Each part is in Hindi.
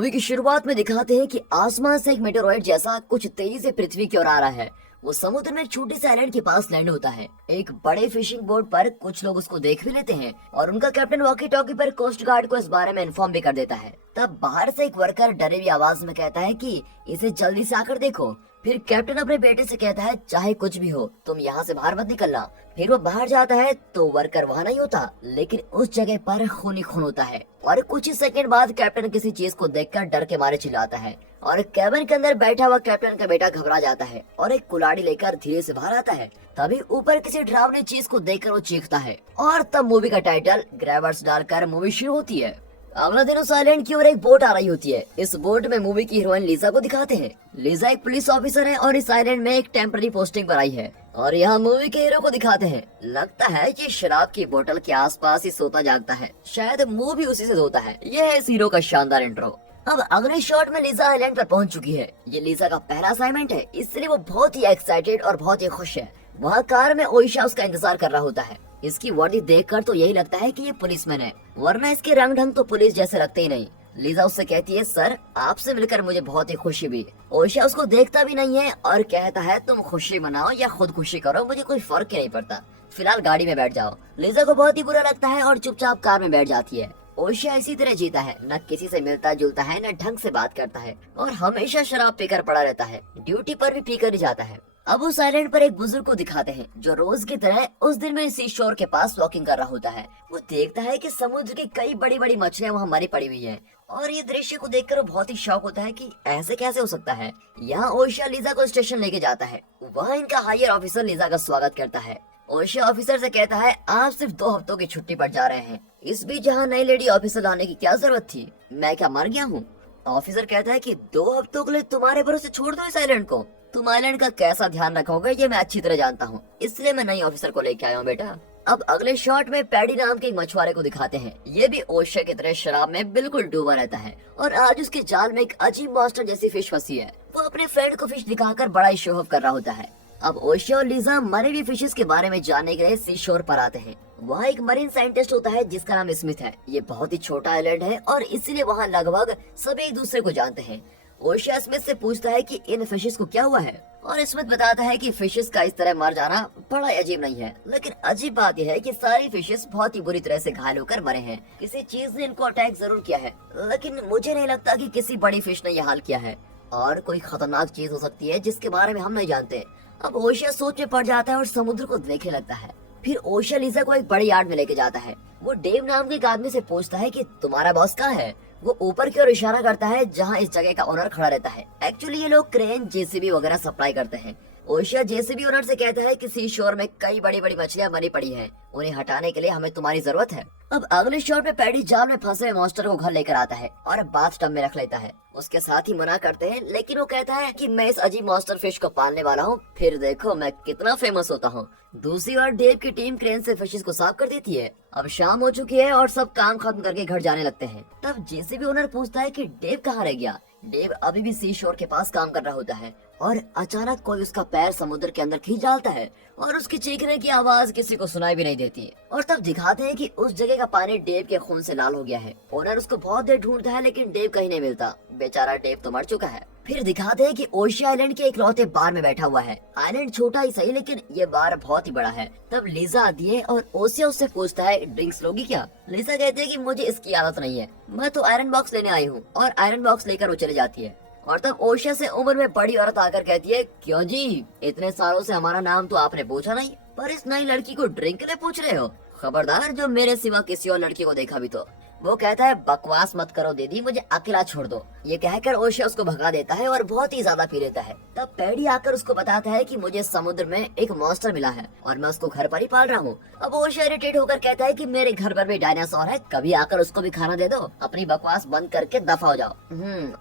मूवी की शुरुआत में दिखाते हैं कि आसमान से एक मेटेरॉइड जैसा कुछ तेजी से पृथ्वी की ओर आ रहा है। वो समुद्र में एक छोटे से आइलैंड के पास लैंड होता है। एक बड़े फिशिंग बोट पर कुछ लोग उसको देख भी लेते हैं और उनका कैप्टन वॉकी टॉकी पर कोस्ट गार्ड को इस बारे में इन्फॉर्म भी कर देता है। तब बाहर से एक वर्कर डरी हुई आवाज में कहता है कि इसे जल्दी से आकर देखो। फिर कैप्टन अपने बेटे से कहता है चाहे कुछ भी हो तुम यहाँ से बाहर मत निकलना। फिर वो बाहर जाता है तो वर्कर वहाँ नहीं होता, लेकिन उस जगह पर खून ही खून होता है। और कुछ ही सेकंड बाद कैप्टन किसी चीज को देखकर डर के मारे चिल्लाता है और कैबिन के अंदर बैठा हुआ कैप्टन का बेटा घबरा जाता है और एक कुल्हाड़ी लेकर धीरे से बाहर आता है। तभी ऊपर किसी डरावनी चीज को देखकर वो चीखता है और तब मूवी का टाइटल ग्रैबर्स डालकर मूवी शुरू होती है। अगला दिन उस आइलैंड की ओर एक बोट आ रही होती है। इस बोट में मूवी की हीरोइन लीजा को दिखाते हैं। लीजा एक पुलिस ऑफिसर है और इस आइलैंड में एक टेम्पररी पोस्टिंग पर आई है। और यहाँ मूवी के हीरो को दिखाते हैं। लगता है कि शराब की बोतल के आसपास ही सोता जागता है, शायद मुंह भी उसी से धोता है। यह है इस हीरो का शानदार इंट्रो। अब अगले शॉट में लीजा आइलैंड पर पहुंच चुकी है। ये लीजा का पहला असाइनमेंट है, इसलिए वो बहुत ही एक्साइटेड और बहुत ही खुश है। वहाँ कार में ओइशा उसका इंतजार कर रहा होता है। इसकी वर्दी देखकर तो यही लगता है कि ये पुलिसमैन है, वरना इसके रंग ढंग तो पुलिस जैसे लगते ही नहीं। लीजा उससे कहती है सर आपसे मिलकर मुझे बहुत ही खुशी हुई। ओइशा उसको देखता भी नहीं है और कहता है तुम खुशी मनाओ या खुद खुशी करो, मुझे कोई फर्क ही नहीं पड़ता, फिलहाल गाड़ी में बैठ जाओ। लीजा को बहुत ही बुरा लगता है और चुपचाप कार में बैठ जाती है। ओइशा इसी तरह जीता है, न किसी से मिलता जुलता है, न ढंग से बात करता है और हमेशा शराब पीकर पड़ा रहता है। ड्यूटी पर भी पीकर ही जाता है। अब उस आइलैंड पर एक बुजुर्ग को दिखाते हैं जो रोज की तरह उस दिन में सी शोर के पास वॉकिंग कर रहा होता है। वो देखता है कि समुद्र की कई बड़ी बड़ी मछलियां वहाँ मरी पड़ी हुई हैं और ये दृश्य को देखकर वो बहुत ही शौक होता है कि ऐसे कैसे हो सकता है। यहाँ ओइशा लीजा को स्टेशन लेके जाता है। वहाँ इनका हायर ऑफिसर लीजा का स्वागत करता है। ओइशा ऑफिसर से कहता है आप सिर्फ 2 हफ्तों की छुट्टी पर जा रहे हैं, इस बीच यहाँ नई लेडी ऑफिसर लाने की क्या जरूरत थी, मैं क्या मर गया हूँ। ऑफिसर कहता है कि 2 हफ्तों के लिए तुम्हारे भरोसे छोड़ दो इस आइलैंड को, तुम आइलैंड का कैसा ध्यान रखोगे ये मैं अच्छी तरह जानता हूँ, इसलिए मैं नई ऑफिसर को लेके आया हूँ बेटा। अब अगले शॉट में पैडी नाम के एक मछुआरे को दिखाते हैं। ये भी ओइशा की तरह शराब में बिल्कुल डूबा रहता है और आज उसके जाल में एक अजीब मॉन्स्टर जैसी फिश फंसी है। वो अपने फ्रेंड को फिश दिखाकर बड़ा ही शो ऑफ कर रहा होता है। अब ओइशा और लीजा मरे हुए फिशेस के बारे में जानने के लिए सी शोर पर आते हैं। वहाँ एक मरीन साइंटिस्ट होता है जिसका नाम स्मिथ है। ये बहुत ही छोटा आइलैंड है और इसीलिए वहाँ लगभग सभी एक दूसरे को जानते हैं। ओइशा स्मिथ से पूछता है कि इन फिशेस को क्या हुआ है और स्मिथ बताता है कि फिशेस का इस तरह मर जाना बड़ा अजीब नहीं है, लेकिन अजीब बात यह है कि सारी फिशेस बहुत ही बुरी तरह से घायल होकर मरे हैं। किसी चीज ने इनको अटैक जरूर किया है, लेकिन मुझे नहीं लगता कि किसी बड़ी फिश ने यह हाल किया है और कोई खतरनाक चीज हो सकती है जिसके बारे में हम नहीं जानते। अब ओइशा सोच में पड़ जाता है और समुद्र को देखने लगता है। फिर ओइशा लीजा को एक बड़ी यार्ड में लेके जाता है। वो डेव नाम के एक आदमी से पूछता है कि तुम्हारा बॉस कहाँ है। वो ऊपर की ओर इशारा करता है जहाँ इस जगह का ओनर खड़ा रहता है। एक्चुअली ये लोग क्रेन जेसीबी वगैरह सप्लाई करते हैं। ओइशा जेसीबी ओनर से कहता है कि सी शोर में कई बड़ी बड़ी मछलियां मरी पड़ी हैं, उन्हें हटाने के लिए हमें तुम्हारी जरूरत है। अब अगले शॉट में पैडी जाल में फंसे हुए मॉन्स्टर को घर लेकर आता है और बाथटब में रख लेता है। उसके साथ ही मना करते हैं, लेकिन वो कहता है कि मैं इस अजीब मॉन्स्टर फिश को पालने वाला हूँ, फिर देखो मैं कितना फेमस होता हूँ। दूसरी ओर डेव की टीम क्रेन से फिशेस को साफ कर देती है। अब शाम हो चुकी है और सब काम खत्म करके घर जाने लगते हैं। तब जेसीबी ओनर पूछता है कि डेव कहाँ रह गया। डेव अभी भी सी शोर के पास काम कर रहा होता है और अचानक कोई उसका पैर समुद्र के अंदर खींच डालता है और उसकी चीखने की आवाज किसी को सुनाई भी नहीं देती। और तब दिखाते हैं कि उस जगह का पानी डेव के खून से लाल हो गया है। ओनर उसको बहुत देर ढूंढता है लेकिन डेव कहीं नहीं मिलता। बेचारा डेव तो मर चुका है। फिर दिखाते हैं कि ओइशा आइलैंड के इकलौते बार में बैठा हुआ है। आइलैंड छोटा ही सही लेकिन ये बार बहुत ही बड़ा है। तब लीजा आती है और ओसिया उससे पूछता है ड्रिंक्स लोगी क्या। लीजा कहती है कि मुझे इसकी आदत नहीं है, मैं तो आयरन बॉक्स लेने आई हूँ और आयरन बॉक्स लेकर वो चली जाती है। और तब ओइशा से उम्र में बड़ी औरत आकर कहती है क्यों जी, इतने सालों से हमारा नाम तो आपने पूछा नहीं, पर इस नई लड़की को ड्रिंक के लिए पूछ रहे हो। खबरदार जो मेरे सिवा किसी और लड़की को देखा भी तो। वो कहता है बकवास मत करो दीदी, मुझे अकेला छोड़ दो। ये कहकर ओइशा उसको भगा देता है और बहुत ही ज्यादा पी लेता है। तब पैडी आकर उसको बताता है कि मुझे समुद्र में एक मॉन्स्टर मिला है और मैं उसको घर पर ही पाल रहा हूँ। अब ओइशा इरिटेट होकर कहता है कि मेरे घर पर भी डायनासोर है, कभी आकर उसको भी खाना दे दो, अपनी बकवास बंद करके दफा हो जाओ।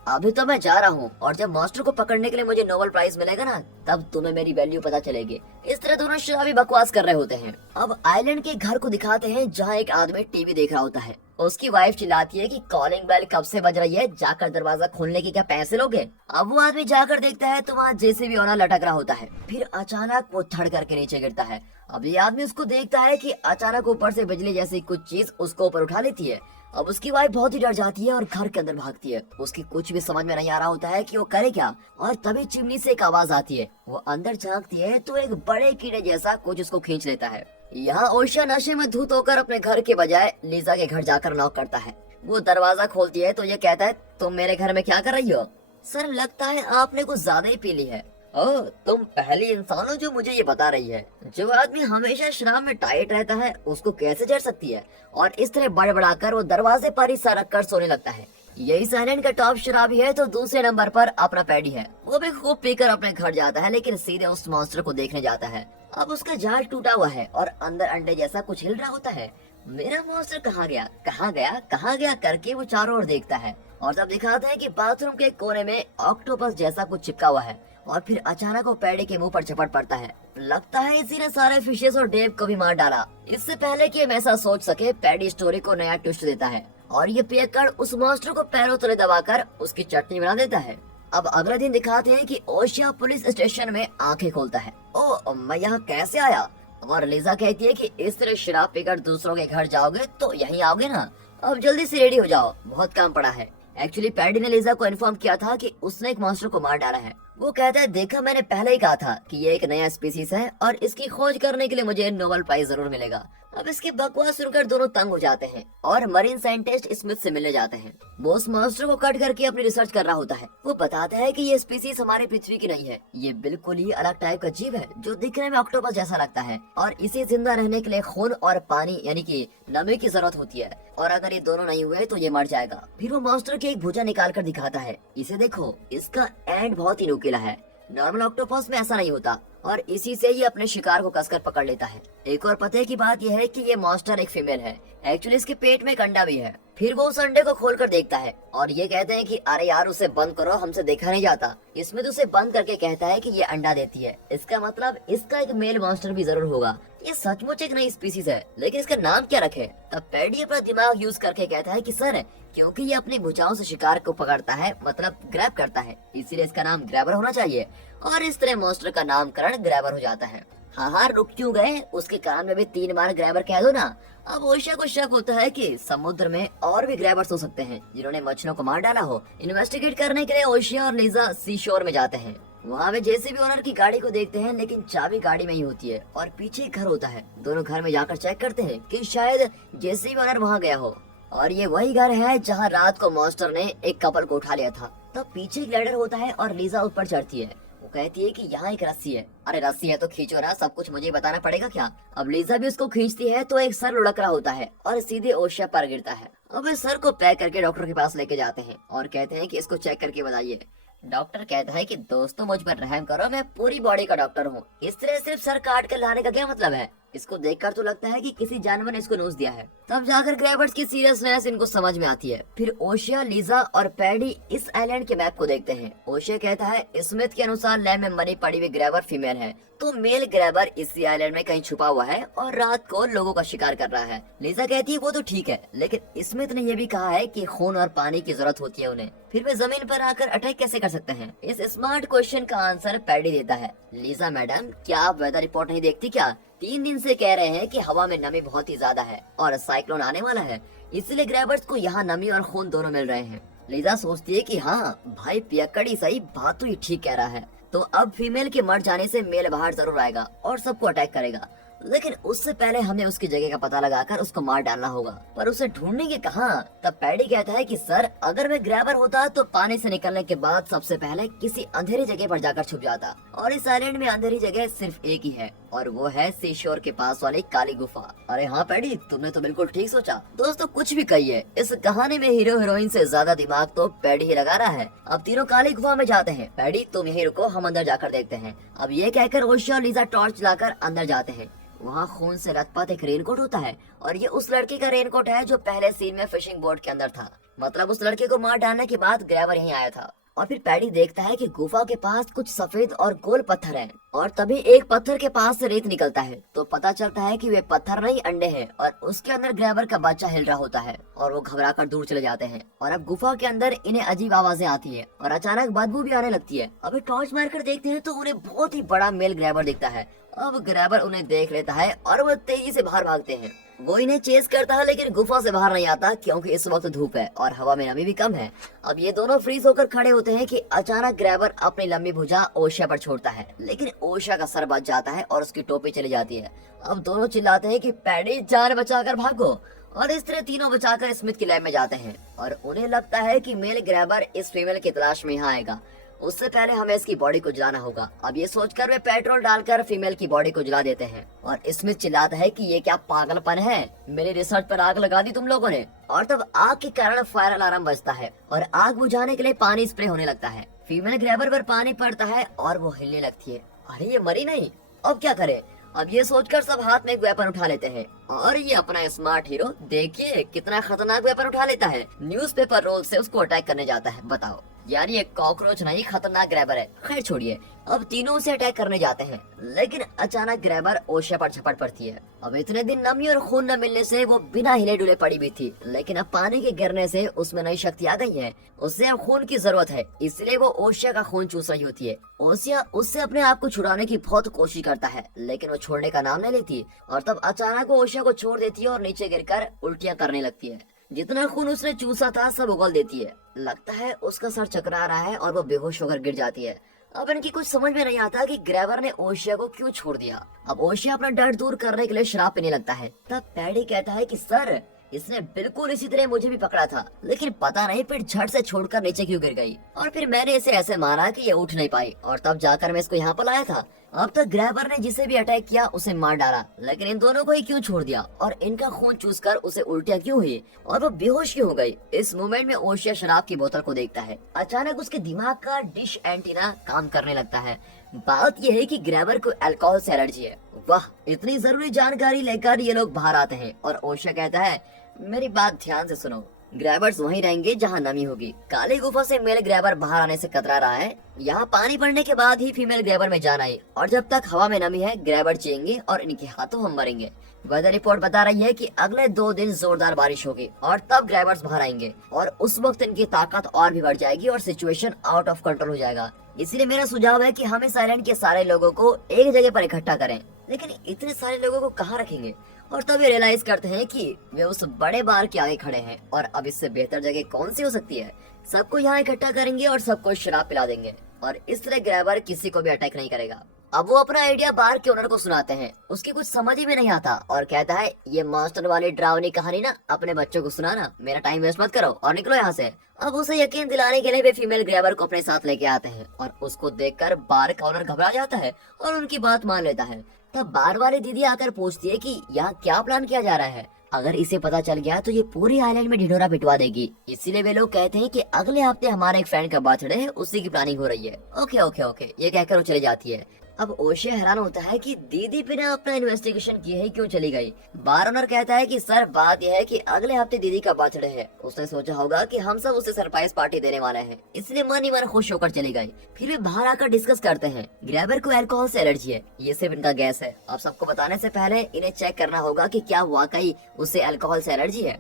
अभी तो मैं जा रहा हूँ और जब मॉन्स्टर को पकड़ने के लिए मुझे नोबेल प्राइज मिलेगा ना, तब तुम्हें मेरी वैल्यू पता चलेगी। इस तरह दोनों शराबी बकवास कर रहे होते हैं। अब आइलैंड के घर को दिखाते हैं जहाँ एक आदमी टीवी देख रहा होता है उसकी वाइफ चिल्लाती है कि कॉलिंग बेल कब से बज रही है, जाकर दरवाजा खोलने के क्या पैसे लोगे। अब वो आदमी जाकर देखता है तो वहाँ जेसीबी ऑनर लटक रहा होता है। फिर अचानक वो थड़ करके नीचे गिरता है। अब ये आदमी उसको देखता है कि अचानक ऊपर से बिजली जैसी कुछ चीज उसको ऊपर उठा लेती है। अब उसकी वाइफ बहुत ही डर जाती है और घर के अंदर भागती है। उसकी कुछ भी समझ में नहीं आ रहा होता है कि वो करे क्या, और तभी चिमनी से एक आवाज आती है। वो अंदर झांकती है तो एक बड़े कीड़े जैसा कुछ उसको खींच लेता है। यहाँ ओशिया नशे में धुत होकर अपने घर के बजाय लीजा के घर जाकर नॉक करता है। वो दरवाजा खोलती है तो ये कहता है, तुम मेरे घर में क्या कर रही हो? सर, लगता है आपने कुछ ज्यादा ही पी ली है। ओह, तुम पहली इंसान हो जो मुझे ये बता रही है। जो आदमी हमेशा शराब में टाइट रहता है उसको कैसे जड़ सकती है? और इस तरह बड़बड़ाकर वो दरवाजे पर ही सर रखकर सोने लगता है। यही साइलेंट का टॉप शराबी है तो दूसरे नंबर पर अपना पैडी है। वो भी खूब पीकर अपने घर जाता है, लेकिन सीधे उस मॉन्स्टर को देखने जाता है। अब उसका जाल टूटा हुआ है और अंदर अंडे जैसा कुछ हिल रहा होता है। मेरा मॉन्स्टर कहाँ गया, कहाँ गया, कहाँ गया करके वो चारों ओर देखता है और तब दिखाते हैं कि बाथरूम के कोने में ऑक्टोपस जैसा कुछ चिपका हुआ है। और फिर अचानक वो पैडी के मुंह पर झपट पड़ता है। लगता है इसी ने सारे फिशेस और डेव को भी मार डाला। इससे पहले कि हम ऐसा सोच सके, पैडी स्टोरी को नया ट्विस्ट देता है और ये पियक्कड़ उस मॉन्स्टर को पैरों तले दबाकर उसकी चटनी बना देता है। अब अगले दिन दिखाते हैं कि ओशिया पुलिस स्टेशन में आंखें खोलता है। ओ, मैं यहाँ कैसे आया? और लिजा कहती है कि इस तरह शराब पीकर दूसरों के घर जाओगे तो यहीं आओगे ना। अब जल्दी से रेडी हो जाओ, बहुत काम पड़ा है। एक्चुअली पैडी ने लिजा को इन्फॉर्म किया था कि उसने एक मॉन्स्टर को मार डाला है। वो कहता है, देखा, मैंने पहले ही कहा था कि ये एक नया स्पीसीज है और इसकी खोज करने के लिए मुझे नोबेल प्राइज जरूर मिलेगा। अब इसकी बकवास सुनकर दोनों तंग हो जाते हैं और मरीन साइंटिस्ट स्मिथ से मिलने जाते हैं। वो उस मॉन्स्टर को कट करके अपनी रिसर्च कर रहा होता है। वो बताता है कि ये स्पीसीज हमारी पृथ्वी की नहीं है। ये बिल्कुल ही अलग टाइप का जीव है जो दिखने में ऑक्टोपस जैसा लगता है और इसे जिंदा रहने के लिए खून और पानी यानी कि नमी की जरूरत होती है, और अगर ये दोनों नहीं हुए तो ये मर जाएगा। फिर वो मॉन्स्टर की एक भुजा निकाल कर दिखाता है। इसे देखो, इसका एंड बहुत ही नुकीला है। नॉर्मल ऑक्टोपस में ऐसा नहीं होता और इसी से ये अपने शिकार को कसकर पकड़ लेता है। एक और पते की बात यह है कि ये मॉन्स्टर एक फीमेल है। एक्चुअली इसके पेट में एक अंडा भी है। फिर वो उस अंडे को खोलकर देखता है और ये कहते हैं कि अरे यार, उसे बंद करो, हमसे देखा नहीं जाता। इसमें तो उसे बंद करके कहता है कि ये अंडा देती है। इसका मतलब इसका एक मेल मॉन्स्टर भी जरूर होगा। ये सचमुच एक नई स्पीसीज है, लेकिन इसका नाम क्या रखे? तब पैडी अपना दिमाग यूज करके कहता है कि सर, क्योंकि ये अपनी भुजाओं से शिकार को पकड़ता है, मतलब ग्रैब करता है, इसीलिए इसका नाम ग्रैबर होना चाहिए। और इस तरह मॉन्स्टर का नामकरण ग्रैबर हो जाता है। हाँ, रुक क्यों गए? उसके कान में भी 3 बार ग्रैबर कह दो ना। अब ओशिया को शक होता है कि समुद्र में और भी ग्रैबर्स हो सकते हैं जिन्होंने मछलियों को मार डाला हो। इन्वेस्टिगेट करने के लिए ओशिया और लिजा सी शोर में जाते हैं। वहाँ वे जेसीबी ओनर की गाड़ी को देखते हैं, लेकिन चाबी गाड़ी में ही होती है और पीछे एक घर होता है। दोनों घर में जाकर चेक करते हैं कि शायद जेसीबी ओनर वहाँ गया हो, और ये वही घर है जहाँ रात को मॉन्स्टर ने एक कपल को उठा लिया था। तब पीछे एक लैडर होता है और लिजा ऊपर चढ़ती है। वो कहती है कि यहाँ एक रस्सी है। अरे रस्सी है तो खींचो ना, सब कुछ मुझे बताना पड़ेगा क्या? अब लिजा भी उसको खींचती है तो एक सर लुढ़क रहा होता है और सीधे ओशिया पर गिरता है। अब इस सर को पैक करके डॉक्टर के पास लेके जाते हैं और कहते हैं कि इसको चेक करके बताइए। डॉक्टर कहता है कि दोस्तों, मुझ पर रहम करो, मैं पूरी बॉडी का डॉक्टर हूँ। इस तरह सिर्फ सर काट कर लाने का क्या मतलब है? इसको देखकर तो लगता है कि किसी जानवर ने इसको नोच दिया है। तब जाकर ग्रैबर्स की सीरियसनेस इनको समझ में आती है। फिर ओशिया, लिजा और पैडी इस आइलैंड के मैप को देखते हैं। ओशिया कहता है, स्मिथ के अनुसार लैब में मरी पड़ी हुई ग्रैबर फीमेल है, तो मेल ग्रैबर इसी आइलैंड में कहीं छुपा हुआ है और रात को लोगों का शिकार कर रहा है। लिजा कहती है वो तो ठीक है, लेकिन स्मिथ ने यह भी कहा है कि खून और पानी की जरूरत होती है उन्हें, फिर वे जमीन पर आकर अटैक कैसे कर सकते हैं? इस स्मार्ट क्वेश्चन का आंसर पैडी देता है। लिजा मैडम, क्या आप वेदर रिपोर्ट नहीं देखती क्या? 3 दिन से कह रहे हैं कि हवा में नमी बहुत ही ज्यादा है और साइक्लोन आने वाला है, इसलिए ग्रैबर्स को यहाँ नमी और खून दोनों मिल रहे हैं। लिजा सोचती है कि हाँ भाई, पियक्कड़ी सही, बात तो ये ठीक कह रहा है। तो अब फीमेल के मर जाने से मेल बाहर जरूर आएगा और सबको अटैक करेगा, लेकिन उससे पहले हमें उसकी जगह का पता लगाकर उसको मार डालना होगा। पर उसे ढूंढेंगे कहाँ? तब पैडी कहता है कि सर, अगर मैं ग्रैबर होता तो पानी से निकलने के बाद सबसे पहले किसी अंधेरी जगह पर जाकर छुप जाता, और इस आइलैंड में अंधेरी जगह सिर्फ एक ही है और वो है सीशोर के पास वाली काली गुफा। अरे हाँ पैडी, तुमने तो बिल्कुल ठीक सोचा। दोस्तों, कुछ भी कहिए, इस कहानी में हीरो हीरोइन से ज्यादा दिमाग तो पैडी ही लगा रहा है। अब तीनों काली गुफा में जाते हैं। पैडी, तुम यहीं रुको, हम अंदर जाकर देखते हैं। अब ये कहकर ओशिया और लिजा टॉर्च लाकर अंदर जाते हैं। वहाँ खून से लथपथ एक रेनकोट होता है और ये उस लड़के का रेनकोट है जो पहले सीन में फिशिंग बोट के अंदर था। मतलब उस लड़के को मार डालने के बाद ग्रैबर यहीं आया था और फिर पैडी देखता है कि गुफा के पास कुछ सफेद और गोल पत्थर है और तभी एक पत्थर के पास से रेत निकलता है तो पता चलता है कि वे पत्थर नहीं अंडे हैं और उसके अंदर ग्रैबर का बच्चा हिल रहा होता है और वो घबराकर दूर चले जाते हैं। और अब गुफा के अंदर इन्हें अजीब आवाजें आती है और अचानक बदबू भी आने लगती है। अभी टॉर्च मारकर देखते हैं तो उन्हें बहुत ही बड़ा मेल ग्रैबर दिखता है। अब ग्रैबर उन्हें देख लेता है और वो तेजी से बाहर भागते हैं। वो इन्हें चेस करता है लेकिन गुफा से बाहर नहीं आता क्योंकि इस वक्त धूप है और हवा में नमी भी कम है। अब ये दोनों फ्रीज होकर खड़े होते हैं कि अचानक ग्रैबर अपनी लंबी भुजा ओशिया पर छोड़ता है लेकिन ओशिया का सर बच जाता है और उसकी टोपी चली जाती है। अब दोनों चिल्लाते हैं कि पैडी जान बचाकर भागो और इस तरह तीनों बचाकर स्मिथ की लैब में जाते हैं और उन्हें लगता है कि मेल ग्रैबर इस फीमेल की तलाश में यहाँ आएगा, उससे पहले हमें इसकी बॉडी को जलाना होगा। अब ये सोचकर वे पेट्रोल डालकर फीमेल की बॉडी को जला देते हैं और स्मिथ चिल्लाता है कि ये क्या पागलपन है, मेरी रिसर्च पर आग लगा दी तुम लोगों ने। और तब आग के कारण फायर अलार्म बजता है और आग बुझाने के लिए पानी स्प्रे होने लगता है। फीमेल ग्रैबर पर पानी पड़ता है और वो हिलने लगती है। अरे ये मरी नहीं, अब क्या करे। अब ये सोचकर सब हाथ में एक वेपन उठा लेते हैं और ये अपना स्मार्ट हीरो देखिए कितना खतरनाक वेपन उठा लेता है। न्यूज़पेपर रोल से उसको अटैक करने जाता है। बताओ यार ये कॉकरोच नहीं खतरनाक ग्रैबर है। खैर छोड़िए, अब तीनों उसे अटैक करने जाते हैं लेकिन अचानक ग्रैबर ओशिया पर झपट पड़ती है। अब इतने दिन नमी और खून न मिलने से वो बिना हिले डुले पड़ी भी थी लेकिन अब पानी के गिरने से उसमें नई शक्ति आ गई है। उससे अब खून की जरूरत है इसलिए वो ओशिया का खून चूस रही होती है। ओशिया उससे अपने आप को छुड़ाने की बहुत कोशिश करता है लेकिन वो छोड़ने का नाम नहीं लेती और तब अचानक वो ओशिया को छोड़ देती है और नीचे गिरकर उल्टियां करने लगती है। जितना खून उसने चूसा था सब उगल देती है। लगता है उसका सर चकरा रहा है और वो बेहोश होकर गिर जाती है। अब इनकी कुछ समझ में नहीं आता कि ग्रैबर ने ओशिया को क्यों छोड़ दिया। अब ओशिया अपना डर दूर करने के लिए शराब पीने लगता है। तब पैडी कहता है कि सर इसने बिल्कुल इसी तरह मुझे भी पकड़ा था लेकिन पता नहीं फिर झट से छोड़कर नीचे क्यों गिर गई और फिर मैंने इसे ऐसे मारा कि ये उठ नहीं पाई और तब जाकर मैं इसको यहाँ पर लाया था। अब तक ग्रैबर ने जिसे भी अटैक किया उसे मार डाला लेकिन इन दोनों को ही क्यों छोड़ दिया और इनका खून चूसकर उसे उल्टियाँ क्यों हुई और वो बेहोश क्यों हो गई। इस मोमेंट में ओशिया शराब की बोतल को देखता है। अचानक उसके दिमाग का डिश एंटीना काम करने लगता है। बात यह है कि ग्रैबर को अल्कोहल से एलर्जी है। वाह, इतनी जरूरी जानकारी लेकर ये लोग बाहर आते हैं और ओशिया कहता है मेरी बात ध्यान से सुनो, ग्रैबर्स वहीं रहेंगे जहां नमी होगी। काली गुफा से मेल ग्रैबर बाहर आने से कतरा रहा है। यहाँ पानी पड़ने के बाद ही फीमेल ग्रैबर में जान आई और जब तक हवा में नमी है ग्रैबर चेंगे और इनके हाथों हम मरेंगे। वेदर रिपोर्ट बता रही है कि अगले 2 दिन जोरदार बारिश होगी और तब ग्रैबर्स बाहर आएंगे और उस वक्त इनकी ताकत और भी बढ़ जाएगी और सिचुएशन आउट ऑफ कंट्रोल हो जाएगा। इसीलिए मेरा सुझाव है कि हम इस आइलैंड के सारे लोगों को एक जगह पर इकट्ठा करें। लेकिन इतने सारे लोगों को कहाँ रखेंगे। और तब ये रियलाइज करते हैं कि वे उस बड़े बार के आगे खड़े हैं और अब इससे बेहतर जगह कौन सी हो सकती है। सबको यहाँ इकट्ठा करेंगे और सबको शराब पिला देंगे और इस तरह ग्रैबर किसी को भी अटैक नहीं करेगा। अब वो अपना आइडिया बार के ओनर को सुनाते हैं। उसकी कुछ समझ ही में नहीं आता और कहता है ये मास्टर वाली डरावनी कहानी ना अपने बच्चों को सुनाना, मेरा टाइम वेस्ट मत करो और निकलो यहाँ से। अब उसे यकीन दिलाने के लिए वे फीमेल ग्रैबर को अपने साथ लेके आते हैं और उसको देखकर बार का ओनर घबरा जाता है और उनकी बात मान लेता है। तब बार वाली दीदी आकर पूछती है कि यहाँ क्या प्लान किया जा रहा है। अगर इसे पता चल गया तो ये पूरी आइलैंड में ढिढोरा पिटवा देगी। इसीलिए वे लोग कहते हैं कि अगले हफ्ते हमारे एक फ्रेंड का बर्थडे है, उसी की प्लानिंग हो रही है। ओके ओके ओके ये कहकर वो चली जाती है। अब ओशिया हैरान होता है कि दीदी बिना अपना इन्वेस्टिगेशन किए ही क्यों चली गई। बार ओनर कहता है कि सर बात यह है कि अगले हफ्ते दीदी का बर्थडे है। उसने सोचा होगा कि हम सब उसे सरप्राइज पार्टी देने वाले हैं, इसलिए मन ही मन खुश होकर चली गई। फिर वे बाहर आकर डिस्कस करते हैं। ग्रैबर को अल्कोहल से एलर्जी है, ये सिर्फ इनका गैस है। अब सबको बताने से पहले इन्हें चेक करना होगा कि क्या वाकई उसे अल्कोहल से एलर्जी है।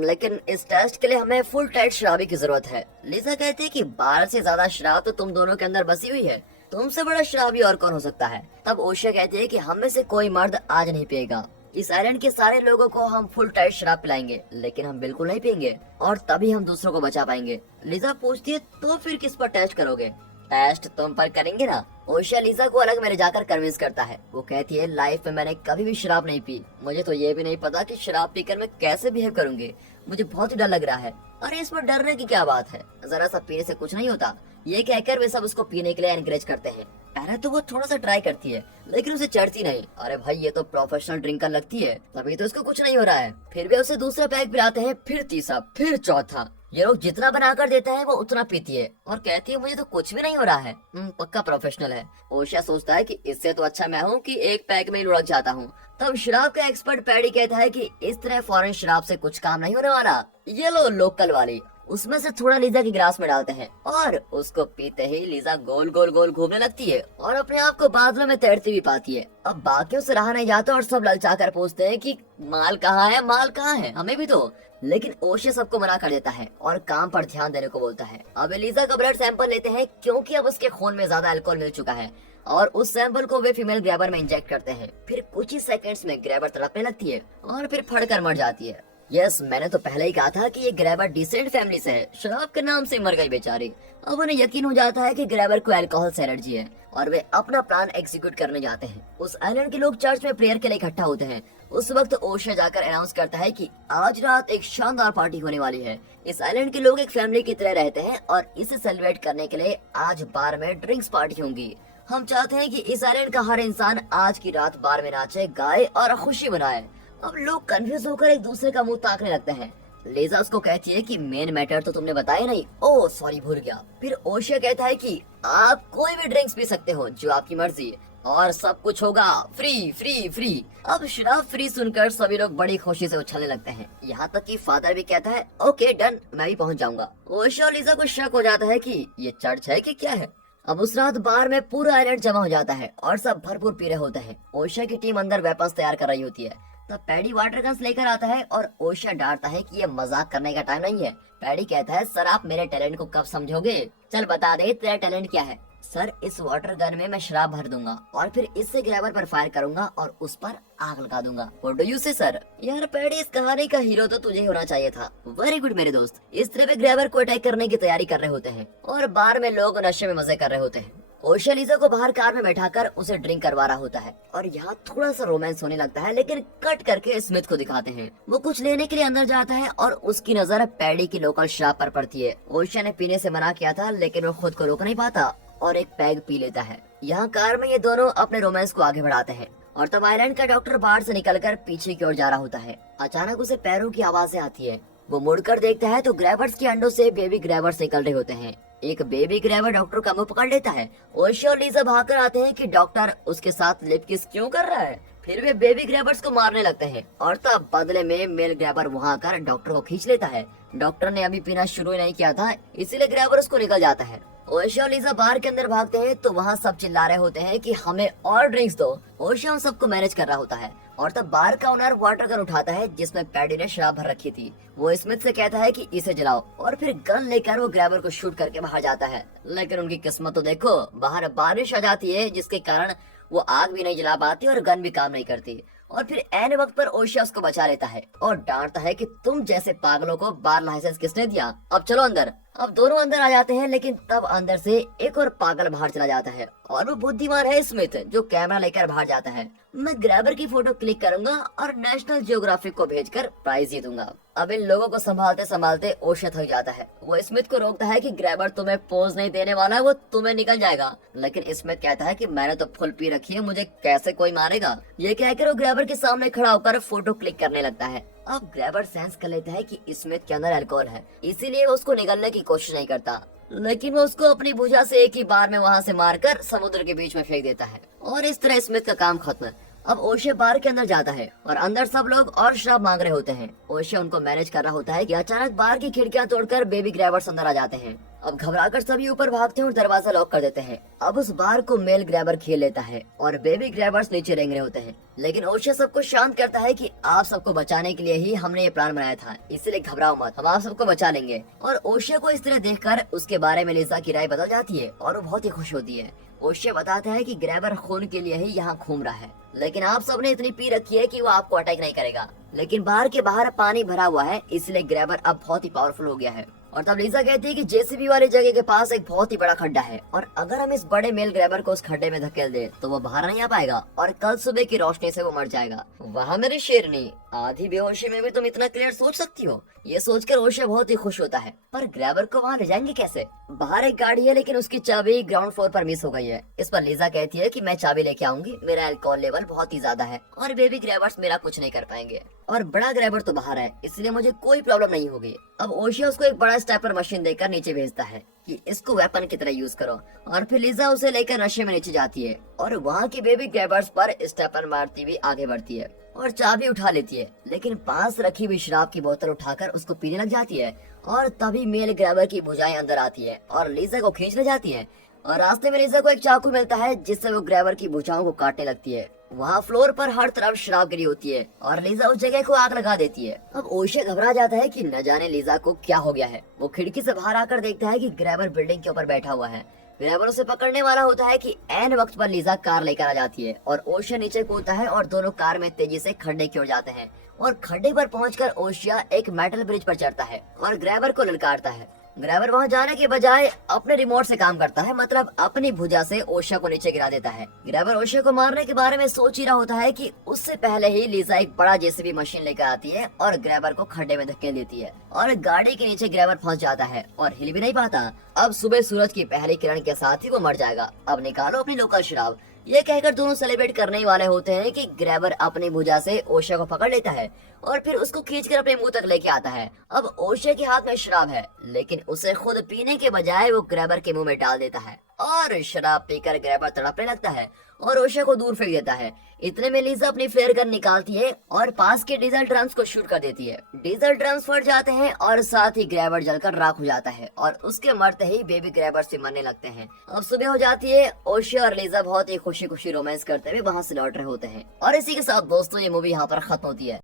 लेकिन इस टेस्ट के लिए हमें फुल टाइट शराबी की जरूरत है। लिसा कहती है कि 12 से ज्यादा शराब तो तुम दोनों के अंदर बसी हुई है, तुमसे बड़ा शराबी और कौन हो सकता है। तब ओशिया कहती है कि हम में से कोई मर्द आज नहीं पिएगा। इस आइलैंड के सारे लोगों को हम फुल टाइट शराब पिलाएंगे लेकिन हम बिल्कुल नहीं पिएंगे और तभी हम दूसरों को बचा पाएंगे। लिजा पूछती है तो फिर किस पर टेस्ट करोगे। टेस्ट तुम पर करेंगे ना। ओशिया लिजा को अलग में ले जाकर कन्विंस करता है। वो कहती है लाइफ में मैंने कभी भी शराब नहीं पी, मुझे तो ये भी नहीं पता कि शराब पीकर मैं कैसे बिहेव करूंगी, मुझे बहुत ही डर लग रहा है। अरे इसमें डरने की क्या बात है, जरा सा पीने से कुछ नहीं होता। ये कहकर वे सब उसको पीने के लिए एनकरेज करते हैं। पहले तो वो थोड़ा सा ट्राई करती है लेकिन उसे चढ़ती नहीं। अरे भाई ये तो प्रोफेशनल ड्रिंकर लगती है, तभी तो इसको कुछ नहीं हो रहा है। फिर वे उसे दूसरा पैक पिलाते हैं, फिर तीसरा, फिर चौथा। ये लोग जितना बनाकर देते हैं वो उतना पीती है और कहती है मुझे तो कुछ भी नहीं हो रहा है। पक्का प्रोफेशनल है। ओशिया सोचता है कि इससे तो अच्छा मैं हूँ कि एक पैक में ही लुढ़क जाता हूँ। तब शराब का एक्सपर्ट पैडी कहता है कि इस तरह फॉरेन शराब से कुछ काम नहीं होने वाला, ये लो लोकल वाली। उसमें से थोड़ा लीजा के गिलास में डालते हैं और उसको पीते ही लीजा गोल गोल गोल घूमने लगती है और अपने आप को बादलों में तैरती भी पाती है। अब बाकियों से रहा नहीं जाता और सब ललचा कर पूछते हैं कि माल कहाँ है, माल कहाँ है, हमें भी दो। लेकिन ओशे सबको मना कर देता है और काम पर ध्यान देने को बोलता है। अब एलिजा का ब्लड सैंपल लेते हैं क्योंकि अब उसके खून में ज्यादा अल्कोहल मिल चुका है और उस सैंपल को वे फीमेल ग्रैबर में इंजेक्ट करते हैं। फिर कुछ ही सेकंड्स में ग्रैबर तड़पने लगती है और फिर फटकर मर जाती है। यस, मैंने तो पहले ही कहा था कि ये ग्रैबर डिसेंट फैमिली से है, शराब के नाम से मर गई बेचारी। अब उन्हें यकीन हो जाता है कि ग्रैबर को अल्कोहल से एलर्जी है और वे अपना प्लान एग्जीक्यूट करने जाते हैं। उस आइलैंड के लोग चर्च में प्रेयर के लिए इकट्ठा होते हैं। उस वक्त ओशे जाकर अनाउंस करता है कि आज रात एक शानदार पार्टी होने वाली है। इस आइलैंड के लोग एक फैमिली की तरह रहते हैं और इसे सेलिब्रेट करने के लिए आज बार में ड्रिंक्स पार्टी होंगी। हम चाहते हैं कि इस आइलैंड का हर इंसान आज की रात बार में नाचे, गाए और खुशी मनाए। अब लोग कंफ्यूज होकर एक दूसरे का मुंह ताकने लगते हैं। लीजा उसको कहती है कि मेन मैटर तो तुमने बताया नहीं। ओह सॉरी, भूल गया। फिर ओशिया कहता है कि आप कोई भी ड्रिंक्स पी सकते हो जो आपकी मर्जी, और सब कुछ होगा फ्री फ्री फ्री। अब शराब फ्री सुनकर सभी लोग बड़ी खुशी से उछलने लगते हैं। यहाँ तक कि फादर भी कहता है ओके डन, मैं भी पहुँच जाऊंगा। ओशिया और लीजा को शक हो जाता है कि ये चर्च है कि क्या है। अब उस रात बार में पूरा आइलैंड जमा हो जाता है और सब भरपूर पी रहे होते हैं। ओशिया की टीम अंदर वेपन्स तैयार कर रही होती है। तब पैडी वाटर गन्स लेकर आता है और ओशिया डांटता है कि ये मजाक करने का टाइम नहीं है। पैडी कहता है सर आप मेरे टैलेंट को कब समझोगे, चल बता दे तेरा टैलेंट क्या है। सर इस वाटर गन में मैं शराब भर दूंगा और फिर इससे ग्रैबर पर फायर करूंगा और उस पर आग लगा दूंगा। व्हाट डू यू से सर? यार पैडी, इस कहानी का हीरो तो तुझे होना चाहिए था। वेरी गुड मेरे दोस्त। इस तरह वे ग्रैबर को अटैक करने की तैयारी कर रहे होते हैं और बार में लोग नशे में मजे कर रहे होते हैं। ओशिया लीजा को बाहर कार में बैठाकर उसे ड्रिंक करवा रहा होता है और यहाँ थोड़ा सा रोमांस होने लगता है, लेकिन कट करके स्मिथ को दिखाते हैं। वो कुछ लेने के लिए अंदर जाता है और उसकी नजर पैडी की लोकल शराब पर पड़ती है। ओशिया ने पीने से मना किया था लेकिन वो खुद को रोक नहीं पाता और एक पैग पी लेता है। यहाँ कार में ये दोनों अपने रोमांस को आगे बढ़ाते हैं और तब आइलैंड का डॉक्टर बाहर से निकलकर पीछे की ओर जा रहा होता है। अचानक उसे पैरों की आवाजें आती है। वो मुड़कर देखता है तो ग्रैबर्स के अंडों से बेबी ग्रैबर्स निकल रहे होते हैं। एक बेबी ग्रैबर डॉक्टर का मुंह पकड़ लेता है। ओशिया और लीजा भागकर आते हैं कि डॉक्टर उसके साथ लिप किस क्यों कर रहा है। फिर वे बेबी ग्रैबर्स को मारने लगते हैं और तब बदले में मेल ग्रैबर वहां आकर डॉक्टर को खींच लेता है। डॉक्टर ने अभी पीना शुरू ही नहीं किया था, इसीलिए ग्रैबर उसको निकल जाता है। ओशिया और लीजा बार के अंदर भागते हैं तो वहाँ सब चिल्ला रहे होते हैं कि हमें और ड्रिंक्स दो। ओशिया उन सबको मैनेज कर रहा होता है और तब बार का ओनर वाटर गन उठाता है जिसमें पैडी ने शराब भर रखी थी। वो स्मिथ से कहता है कि इसे जलाओ और फिर गन लेकर वो ग्रैबर को शूट करके बाहर जाता है। लेकिन उनकी किस्मत तो देखो, बाहर बारिश आ जाती है जिसके कारण वो आग भी नहीं जला पाती और गन भी काम नहीं करती। और फिर ऐन वक्त पर ओशिया उसको बचा लेता है और डांटता है कि तुम जैसे पागलों को बार लाइसेंस किसने दिया, अब चलो अंदर। अब दोनों अंदर आ जाते हैं लेकिन तब अंदर से एक और पागल बाहर चला जाता है और वो बुद्धिमान है स्मिथ जो कैमरा लेकर बाहर जाता है। मैं ग्रैबर की फोटो क्लिक करूंगा और नेशनल जियोग्राफिक को भेजकर प्राइज जीतूंगा। अब इन लोगों को संभालते संभालते ओशिया थक जाता है। वो स्मिथ को रोकता है कि ग्रैबर तुम्हें पोज नहीं देने वाला है, वो तुम्हें निकल जाएगा। लेकिन स्मिथ कहता है कि मैंने तो फुल पी रखी है, मुझे कैसे कोई मारेगा। ये कहकर वो ग्रैबर के सामने खड़ा होकर फोटो क्लिक करने लगता है। अब ग्रैबर सेंस कर लेता है कि स्मिथ के अंदर अल्कोहल है, इसीलिए वो उसको निगलने की कोशिश नहीं करता। लेकिन वो उसको अपनी भुजा से एक ही बार में वहाँ से मारकर समुद्र के बीच में फेंक देता है और इस तरह स्मिथ का काम खत्म। अब ओशिया बार के अंदर जाता है और अंदर सब लोग और शराब मांग रहे होते हैं। ओशिया उनको मैनेज कर रहा होता है कि अचानक बार की खिड़कियां तोड़कर बेबी ग्रैबर्स अंदर आ जाते हैं। अब घबराकर सभी ऊपर भागते हैं और दरवाजा लॉक कर देते हैं। अब उस बार को मेल ग्रैबर खेल लेता है और बेबी ग्रैबर्स नीचे रेंग रहे होते हैं। लेकिन ओशिया सबको शांत करता है कि आप सबको बचाने के लिए ही हमने ये प्लान बनाया था, इसलिए घबराओ मत, हम आप सबको बचा लेंगे। और ओशिया को इस तरह देखकर उसके बारे में लीजा की राय बदल जाती है और वो बहुत ही खुश होती है। ओशिया बताता है कि ग्रैबर खून के लिए ही यहाँ घूम रहा है, लेकिन आप सबने इतनी पी रखी है कि वो आपको अटैक नहीं करेगा। लेकिन बाहर के बाहर पानी भरा हुआ है, इसलिए ग्रैबर अब बहुत ही पावरफुल हो गया है। और तब लीजा कहती है कि जेसीबी वाली जगह के पास एक बहुत ही बड़ा खड्डा है और अगर हम इस बड़े मेल ग्रैबर को उस खड्डे में धकेल दे तो वो बाहर नहीं आ पाएगा और कल सुबह की रोशनी से वो मर जाएगा। वहाँ मेरी शेरनी, आधी बेहोशी में भी तुम इतना क्लियर सोच सकती हो। ये सोचकर ओशिया बहुत ही खुश होता है। पर ग्रैबर को वहाँ ले जाएंगे कैसे? बाहर एक गाड़ी है लेकिन उसकी चाबी ग्राउंड फ्लोर पर मिस हो गई है। इस पर लीजा कहती है कि मैं चाबी लेके आऊंगी, मेरा अल्कोहल लेवल बहुत ही ज्यादा है और बेबी ग्रैबर्स मेरा कुछ नहीं कर पाएंगे और बड़ा ग्रैबर तो बाहर है, इसलिए मुझे कोई प्रॉब्लम नहीं होगी। अब ओशिया उसको एक बड़ा स्टेपर मशीन देकर नीचे भेजता है कि इसको वेपन की तरह यूज करो और फिर लीजा उसे लेकर नशे में नीचे जाती है और वहाँ की बेबी ग्रैबर्स पर स्टेपर मारती हुई आगे बढ़ती है। और चाबी उठा लेती है, लेकिन पास रखी हुई शराब की बोतल उठाकर उसको पीने लग जाती है। और तभी मेल ग्रैबर की भुजाएं अंदर आती है और लीजा को खींचने जाती है। और रास्ते में लीजा को एक चाकू मिलता है जिससे वो ग्रैबर की भुजाओं को काटने लगती है। वहाँ फ्लोर पर हर तरफ शराब गिरी होती है और लीजा उस जगह को आग लगा देती है। अब ओशे घबरा जाता है कि न जाने लीजा को क्या हो गया है। वो खिड़की से बाहर आकर देखता है कि ग्रैबर बिल्डिंग के ऊपर बैठा हुआ है। ग्रैबर उसे पकड़ने वाला होता है कि ऐन वक्त पर लीजा कार लेकर आ जाती है और ओशिया नीचे कूदता है और दोनों कार में तेजी से खड्डे की ओर जाते हैं। और खड्डे पर पहुंचकर ओशिया एक मेटल ब्रिज पर चढ़ता है और ग्रैबर को ललकारता है। ग्रैबर वहां जाने के बजाय अपने रिमोट से काम करता है, मतलब अपनी भुजा से ओशिया को नीचे गिरा देता है। ग्रैबर ओशिया को मारने के बारे में सोच ही रहा होता है कि उससे पहले ही लीजा एक बड़ा जेसीबी मशीन लेकर आती है और ग्रैबर को खड्डे में धकेल देती है और गाड़ी के नीचे ग्रैबर फंस जाता है और हिल भी नहीं पाता। अब सुबह सूरज की पहली किरण के साथ ही वो मर जाएगा। अब निकालो अपनी लोकल शराब। ये कहकर दोनों सेलिब्रेट करने वाले होते हैं कि ग्रैबर अपनी भुजा से ओशिया को पकड़ लेता है और फिर उसको खींचकर अपने मुंह तक लेके आता है। अब ओशिया के हाथ में शराब है, लेकिन उसे खुद पीने के बजाय वो ग्रैबर के मुंह में डाल देता है और शराब पीकर ग्रैबर तड़पने लगता है और ओशिया को दूर फेंक देता है। इतने में लीजा अपनी फ्लेयर गन निकालती है और पास के डीजल ड्रम्स को शूट कर देती है। डीजल ड्रम्स फट जाते हैं और साथ ही ग्रैबर जलकर राख हो जाता है और उसके मरते ही बेबी ग्रैबर से मरने लगते हैं। अब सुबह हो जाती है। ओशिया और लीजा बहुत ही खुशी खुशी रोमांस करते हुए वहाँ से लौट रहे होते हैं और इसी के साथ दोस्तों ये मूवी यहाँ पर खत्म होती है।